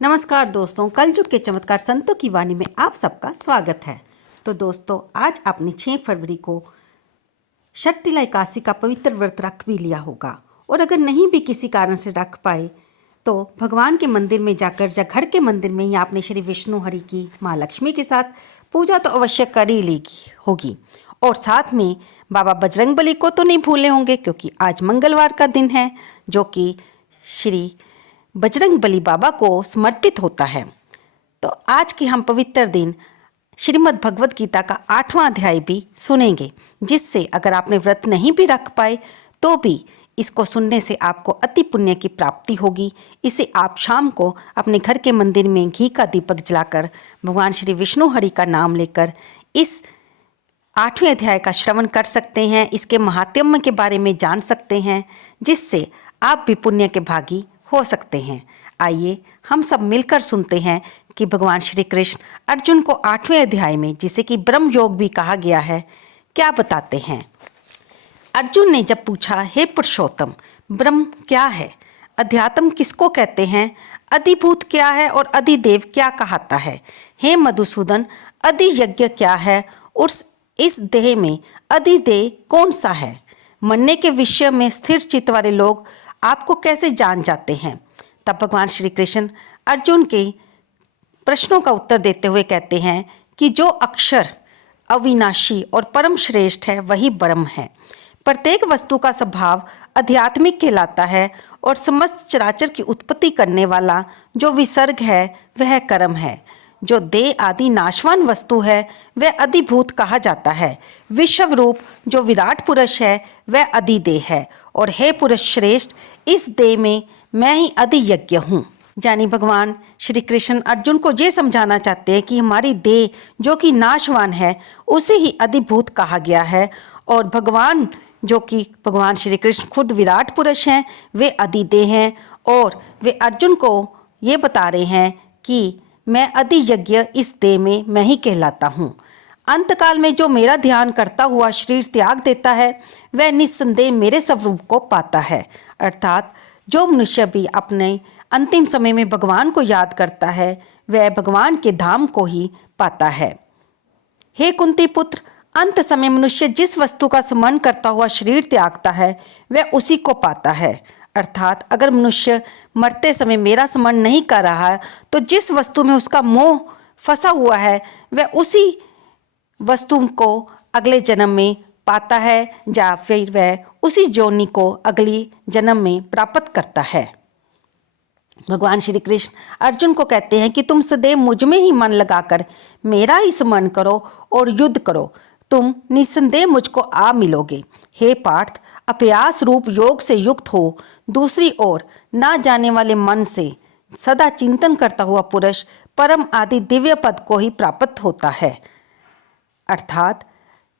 नमस्कार दोस्तों, कलयुग के चमत्कार संतों की वाणी में आप सबका स्वागत है। तो दोस्तों, आज आपने 6 फरवरी को षटतिला एकादशी का पवित्र व्रत रख भी लिया होगा, और अगर नहीं भी किसी कारण से रख पाए तो भगवान के मंदिर में जाकर या घर के मंदिर में ही आपने श्री विष्णु हरि की माँ लक्ष्मी के साथ पूजा तो अवश्य कर ही लेगी होगी। और साथ में बाबा बजरंगबली को तो नहीं भूले होंगे, क्योंकि आज मंगलवार का दिन है जो कि श्री बजरंगबली बाबा को समर्पित होता है। तो आज की हम पवित्र दिन श्रीमद् भगवद गीता का 8वां अध्याय भी सुनेंगे, जिससे अगर आपने व्रत नहीं भी रख पाए तो भी इसको सुनने से आपको अति पुण्य की प्राप्ति होगी। इसे आप शाम को अपने घर के मंदिर में घी का दीपक जलाकर भगवान श्री विष्णु हरि का नाम लेकर इस 8वें अध्याय का श्रवण कर सकते हैं। इसके महात्म्य के बारे में जान सकते हैं, जिससे आप भी पुण्य के भागी हो सकते हैं। आइए हम सब मिलकर सुनते हैं कि भगवान श्री कृष्ण अर्जुन को 8वें अध्याय में, जिसे कि ब्रह्म योग भी कहा गया है, क्या बताते हैं। अर्जुन ने जब पूछा, हे पुरुषोत्तम, ब्रह्म क्या है, अध्यात्म किसको कहते हैं, अधिभूत क्या है और अधिदेव क्या कहता है, हे मधुसूदन, अधियज्ञ क्या है और इस देह में अधिदेव कौन सा है। मरने के विषय में स्थिर चित्त वाले लोग आपको कैसे जान जाते हैं। तब भगवान श्री कृष्ण अर्जुन के प्रश्नों का उत्तर देते हुए कहते हैं कि जो अक्षर अविनाशी और परम श्रेष्ठ है वही ब्रह्म है। प्रत्येक वस्तु का स्वभाव आध्यात्मिक कहलाता है और समस्त चराचर की उत्पत्ति करने वाला जो विसर्ग है वह कर्म है। जो देह आदि नाशवान वस्तु है वह अधिभूत कहा जाता है। विश्व रूप जो विराट पुरुष है वह अधिदेह है। और हे पुरुष श्रेष्ठ, इस देह में मैं ही अधियज्ञ हूँ। यानी भगवान श्री कृष्ण अर्जुन को ये समझाना चाहते हैं कि हमारी देह जो कि नाशवान है उसे ही अधिभूत कहा गया है, और भगवान जो कि भगवान श्री कृष्ण खुद विराट पुरुष हैं वे अधिदेह हैं। और वे अर्जुन को ये बता रहे हैं कि मैं अधियज्ञ इस देह में मैं ही कहलाता हूँ। अंतकाल में जो मेरा ध्यान करता हुआ शरीर त्याग देता है वह निस्संदेह मेरे स्वरूप को पाता है। अर्थात जो मनुष्य भी अपने अंतिम समय में भगवान को याद करता है वह भगवान के धाम को ही पाता है। हे कुंती पुत्र, अंत समय मनुष्य जिस वस्तु का स्मरण करता हुआ शरीर त्यागता है वह उसी को पाता है। अर्थात अगर मनुष्य मरते समय मेरा स्मरण नहीं कर रहा है तो जिस वस्तु में उसका मोह फंसा हुआ है वह उसी वस्तु को अगले जन्म में पाता है, या फिर वह उसी योनि को अगली जन्म में प्राप्त करता है। भगवान श्री कृष्ण अर्जुन को कहते हैं कि तुम सदैव मुझ में ही मन लगाकर मेरा ही स्मरण करो और युद्ध करो, तुम निस्संदेह मुझको आ मिलोगे। हे पार्थ, अभ्यास रूप योग से युक्त हो। दूसरी ओर ना जाने वाले मन से सदा चिंतन करता हुआ पुरुष परम आदि दिव्य पद को ही प्राप्त होता है। अर्थात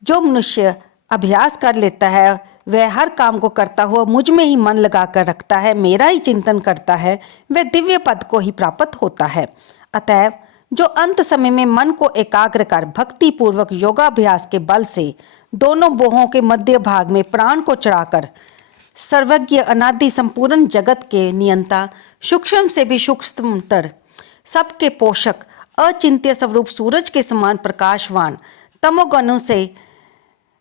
जो मनुष्य अभ्यास कर लेता है वह हर काम को करता हुआ मुझ में ही मन लगाकर रखता है, मेरा ही चिंतन करता है, वह दिव्य पद को ही प्राप्त होता है। अतएव जो अंत समय में मन को एकाग्र कर भक्ति पूर्वक योगाभ्यास के बल से दोनों बोहों के मध्य भाग में प्राण को चढ़ाकर सर्वज्ञ अनादि संपूर्ण जगत के नियंता, सूक्ष्म से भी सूक्ष्मतर, सबके पोषक, अचिंत्य स्वरूप सूरज के समान प्रकाशवान, तमोगुणों से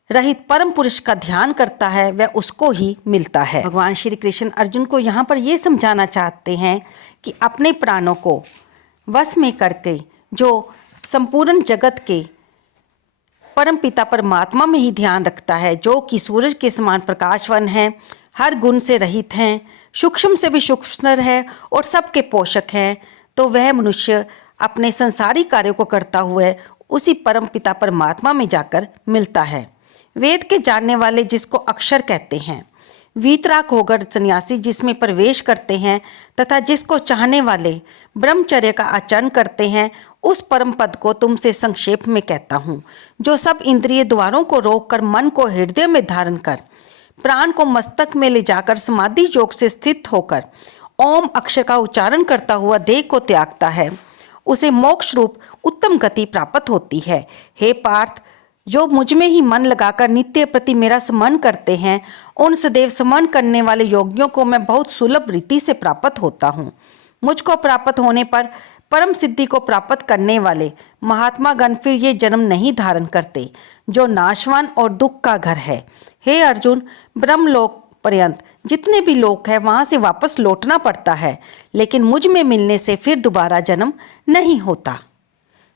रहित परम पुरुष का ध्यान करता है वह उसको ही मिलता है। भगवान श्री कृष्ण अर्जुन को यहाँ पर यह समझाना चाहते हैं कि अपने प्राणों को वश में करके जो संपूर्ण जगत के परम पिता परमात्मा में ही ध्यान रखता है, जो कि सूरज के समान प्रकाशवान है, हर गुण से रहित हैं, सूक्ष्म से भी सूक्ष्म है और सबके पोषक हैं, तो वह मनुष्य अपने संसारिक कार्यों को करता हुआ उसी परम पिता परमात्मा में जाकर मिलता है। वेद के जानने वाले जिसको अक्षर कहते हैं, वीतराग होकर सन्यासी जिसमें प्रवेश करते हैं तथा जिसको चाहने वाले ब्रह्मचर्य का आचरण करते हैं, उस परम पद को तुमसे संक्षेप में कहता हूँ, जो सब इंद्रिय द्वारों को रोककर मन को हृदय में धारण कर प्राण को मस्तक में ले जाकर समाधि योग से स्थित होकर ओम अक्षर का उच्चारण करता हुआ देह को त्यागता है, उसे मोक्ष रूप उत्तम गति प्राप्त होती है। हे पार्थ, जो मुझ में ही मन लगाकर नित्य प्रति मेरा स्मरण करते हैं उन सदैव स्मरण करने वाले योगियों को मैं बहुत सुलभ रीति से प्राप्त होता हूँ। मुझको प्राप्त होने पर परम सिद्धि को प्राप्त करने वाले महात्मा गण फिर ये जन्म नहीं धारण करते, जो नाशवान और दुख का घर है। हे अर्जुन, ब्रह्मलोक पर्यंत जितने भी लोग हैं वहां से वापस लौटना पड़ता है, लेकिन मुझ में मिलने से फिर दोबारा जन्म नहीं होता।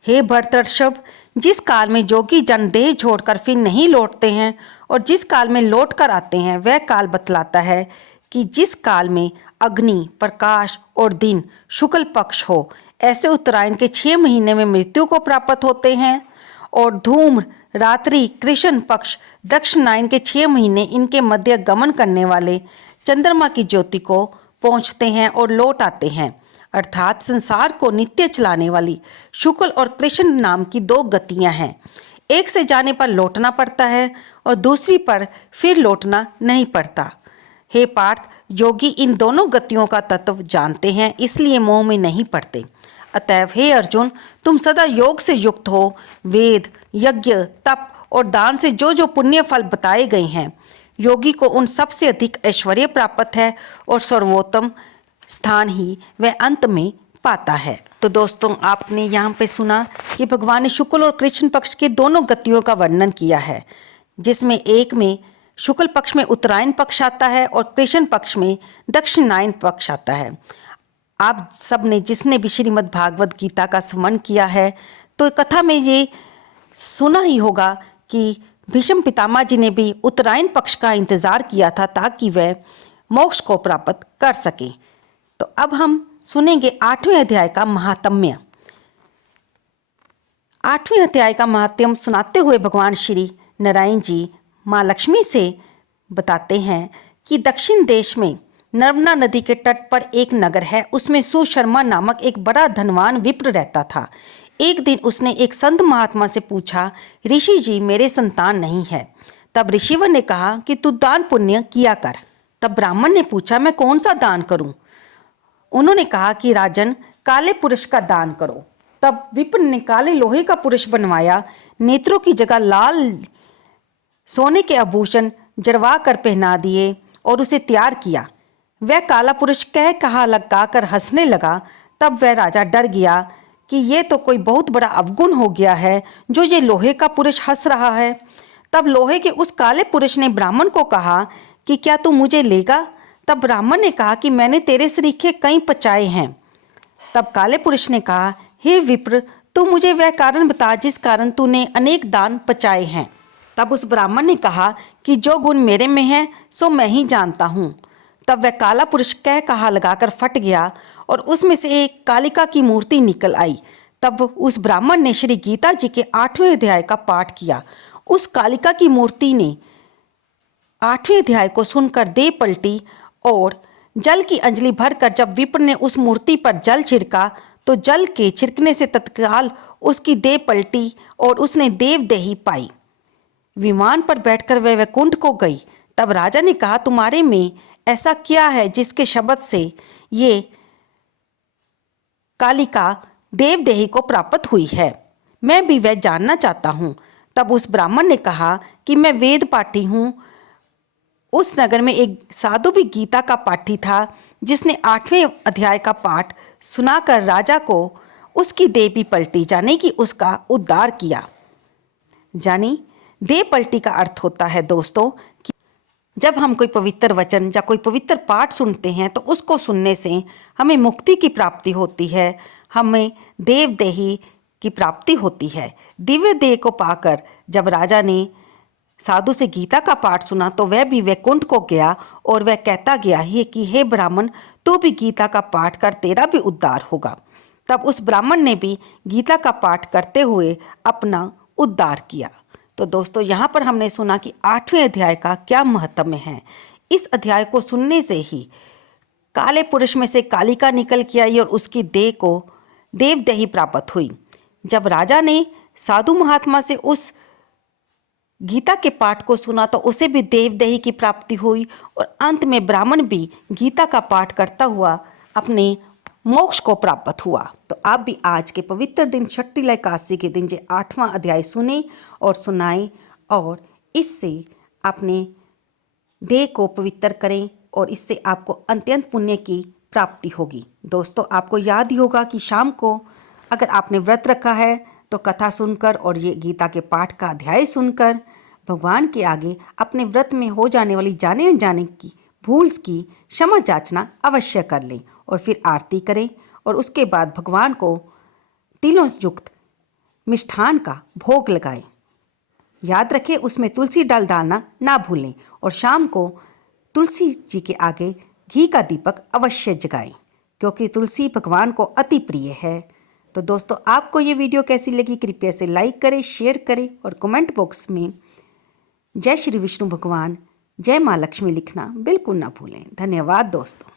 हे भरतर्षभ, जिस काल में योगी जन देह छोड़कर फिर नहीं लौटते हैं और जिस काल में लौट कर आते हैं, वह काल बतलाता है कि जिस काल में अग्नि, प्रकाश और दिन शुक्ल पक्ष हो, ऐसे उत्तरायण के 6 महीने में मृत्यु को प्राप्त होते हैं, और धूम्र रात्रि कृष्ण पक्ष दक्षिणायन के 6 महीने इनके मध्य गमन करने वाले चंद्रमा की ज्योति को पहुँचते हैं और लौट आते हैं। अर्थात संसार को नित्य चलाने वाली शुक्ल और कृष्ण नाम की 2 गतियां हैं। एक से जाने पर लौटना पड़ता है और दूसरी पर फिर लौटना नहीं पड़ता। हे पार्थ, योगी इन दोनों गतियों का तत्व जानते हैं, इसलिए मोह में नहीं पड़ते। अतएव हे अर्जुन, तुम सदा योग से युक्त हो। वेद, यज्ञ, तप और दान से जो जो पुण्य फल बताए गए हैं, योगी को उन सबसे अधिक ऐश्वर्य प्राप्त है और सर्वोत्तम स्थान ही वह अंत में पाता है। तो दोस्तों, आपने यहाँ पे सुना कि भगवान ने शुक्ल और कृष्ण पक्ष के दोनों गतियों का वर्णन किया है, जिसमें एक में शुक्ल पक्ष में उत्तरायण पक्ष आता है और कृष्ण पक्ष में दक्षिणायन पक्ष आता है। आप सब ने जिसने भी श्रीमद् भागवत गीता का स्मरण किया है, तो कथा में ये सुना ही होगा कि भीष्म पितामह जी ने भी उत्तरायण पक्ष का इंतजार किया था ताकि वह मोक्ष को प्राप्त कर सके। तो अब हम सुनेंगे 8वें अध्याय का महात्म्य। 8वें अध्याय का महात्म्य सुनाते हुए भगवान श्री नारायण जी माँ लक्ष्मी से बताते हैं कि दक्षिण देश में नर्मदा नदी के तट पर एक नगर है। उसमें सुशर्मा नामक एक बड़ा धनवान विप्र रहता था। एक दिन उसने एक संत महात्मा से पूछा, ऋषि जी, मेरे संतान नहीं है। तब ऋषिवर ने कहा कि तू दान पुण्य किया कर। तब ब्राह्मण ने पूछा, मैं कौन सा दान करूं? उन्होंने कहा कि राजन, काले पुरुष का दान करो। तब विप्र ने काले लोहे का पुरुष बनवाया, नेत्रों की जगह लाल सोने के आभूषण जड़वा कर पहना दिए और उसे तैयार किया। वह काला पुरुष कह कहा लगा कर हंसने लगा। तब वह राजा डर गया कि ये तो कोई बहुत बड़ा अवगुण हो गया है जो ये लोहे का पुरुष हंस रहा है। तब लोहे के उस काले पुरुष ने ब्राह्मण को कहा कि क्या तू मुझे लेगा? तब ब्राह्मण ने कहा कि मैंने तेरे सरीखे कई पचाए हैं। तब काले पुरुष ने कहा, हे विप्र, तू मुझे वह कारण बता जिस कारण तूने अनेक दान पचाए हैं। तब उस ब्राह्मण ने कहा कि जो गुण मेरे में है सो मैं ही जानता हूँ। तब वह काला पुरुष कह कहा लगाकर फट गया और उसमें से एक कालिका की मूर्ति निकल आई। तब उस ब्राह्मण ने श्री गीता जी के 8वें अध्याय का पाठ किया। उस कालिका की मूर्ति ने 8वें अध्याय को सुनकर देह पलटी और जल की अंजलि भरकर जब विप्र ने उस मूर्ति पर जल छिड़का तो जल के छिड़कने से तत्काल उसकी देह पलटी और उसने देवदेही पाई। विमान पर बैठकर वह वैकुंठ को गई। तब राजा ने कहा, तुम्हारे में ऐसा क्या है जिसके शब्द से ये कालिका देवदेही को प्राप्त हुई है? मैं भी वह जानना चाहता हूँ। तब उस ब्राह्मण ने कहा कि मैं वेद पाठी हूँ। उस नगर में एक साधु भी गीता का पाठी था, जिसने 8वें अध्याय का पाठ सुनाकर राजा को उसकी देह भी पलटी, जाने कि उसका उद्धार किया। जानी देह पलटी का अर्थ होता है दोस्तों कि जब हम कोई पवित्र वचन या कोई पवित्र पाठ सुनते हैं तो उसको सुनने से हमें मुक्ति की प्राप्ति होती है, हमें देवदेही की प्राप्ति होती है। दिव्य देह को पाकर जब राजा ने साधु से गीता का पाठ सुना तो वह भी वैकुंठ को गया और वह कहता गया है कि हे ब्राह्मण, तू भी गीता का पाठ कर, तेरा भी उद्धार होगा। तब उस ब्राह्मण ने भी गीता का पाठ करते हुए अपना उद्धार किया। तो दोस्तों, यहाँ पर हमने सुना कि 8वें अध्याय का क्या महत्व है। इस अध्याय को सुनने से ही काले पुरुष में से कालिका निकल के आई और उसकी देह को देवदेही प्राप्त हुई। जब राजा ने साधु महात्मा से उस गीता के पाठ को सुना तो उसे भी देवदेही की प्राप्ति हुई और अंत में ब्राह्मण भी गीता का पाठ करता हुआ अपने मोक्ष को प्राप्त हुआ। तो आप भी आज के पवित्र दिन शट्टिला एकादशी के दिन ये 8वां अध्याय सुने और सुनाएं और इससे अपने देह को पवित्र करें और इससे आपको अत्यंत पुण्य की प्राप्ति होगी। दोस्तों, आपको याद ही होगा कि शाम को अगर आपने व्रत रखा है तो कथा सुनकर और ये गीता के पाठ का अध्याय सुनकर भगवान के आगे अपने व्रत में हो जाने वाली जाने अनजाने की भूल की क्षमा याचना अवश्य कर लें और फिर आरती करें और उसके बाद भगवान को तिलों युक्त मिष्ठान का भोग लगाएं। याद रखें, उसमें तुलसी डालना ना भूलें और शाम को तुलसी जी के आगे घी का दीपक अवश्य जगाएं, क्योंकि तुलसी भगवान को अति प्रिय है। तो दोस्तों, आपको ये वीडियो कैसी लगी कृपया से लाइक करें, शेयर करें और कमेंट बॉक्स में जय श्री विष्णु भगवान, जय माँ लक्ष्मी लिखना बिल्कुल ना भूलें। धन्यवाद दोस्तों।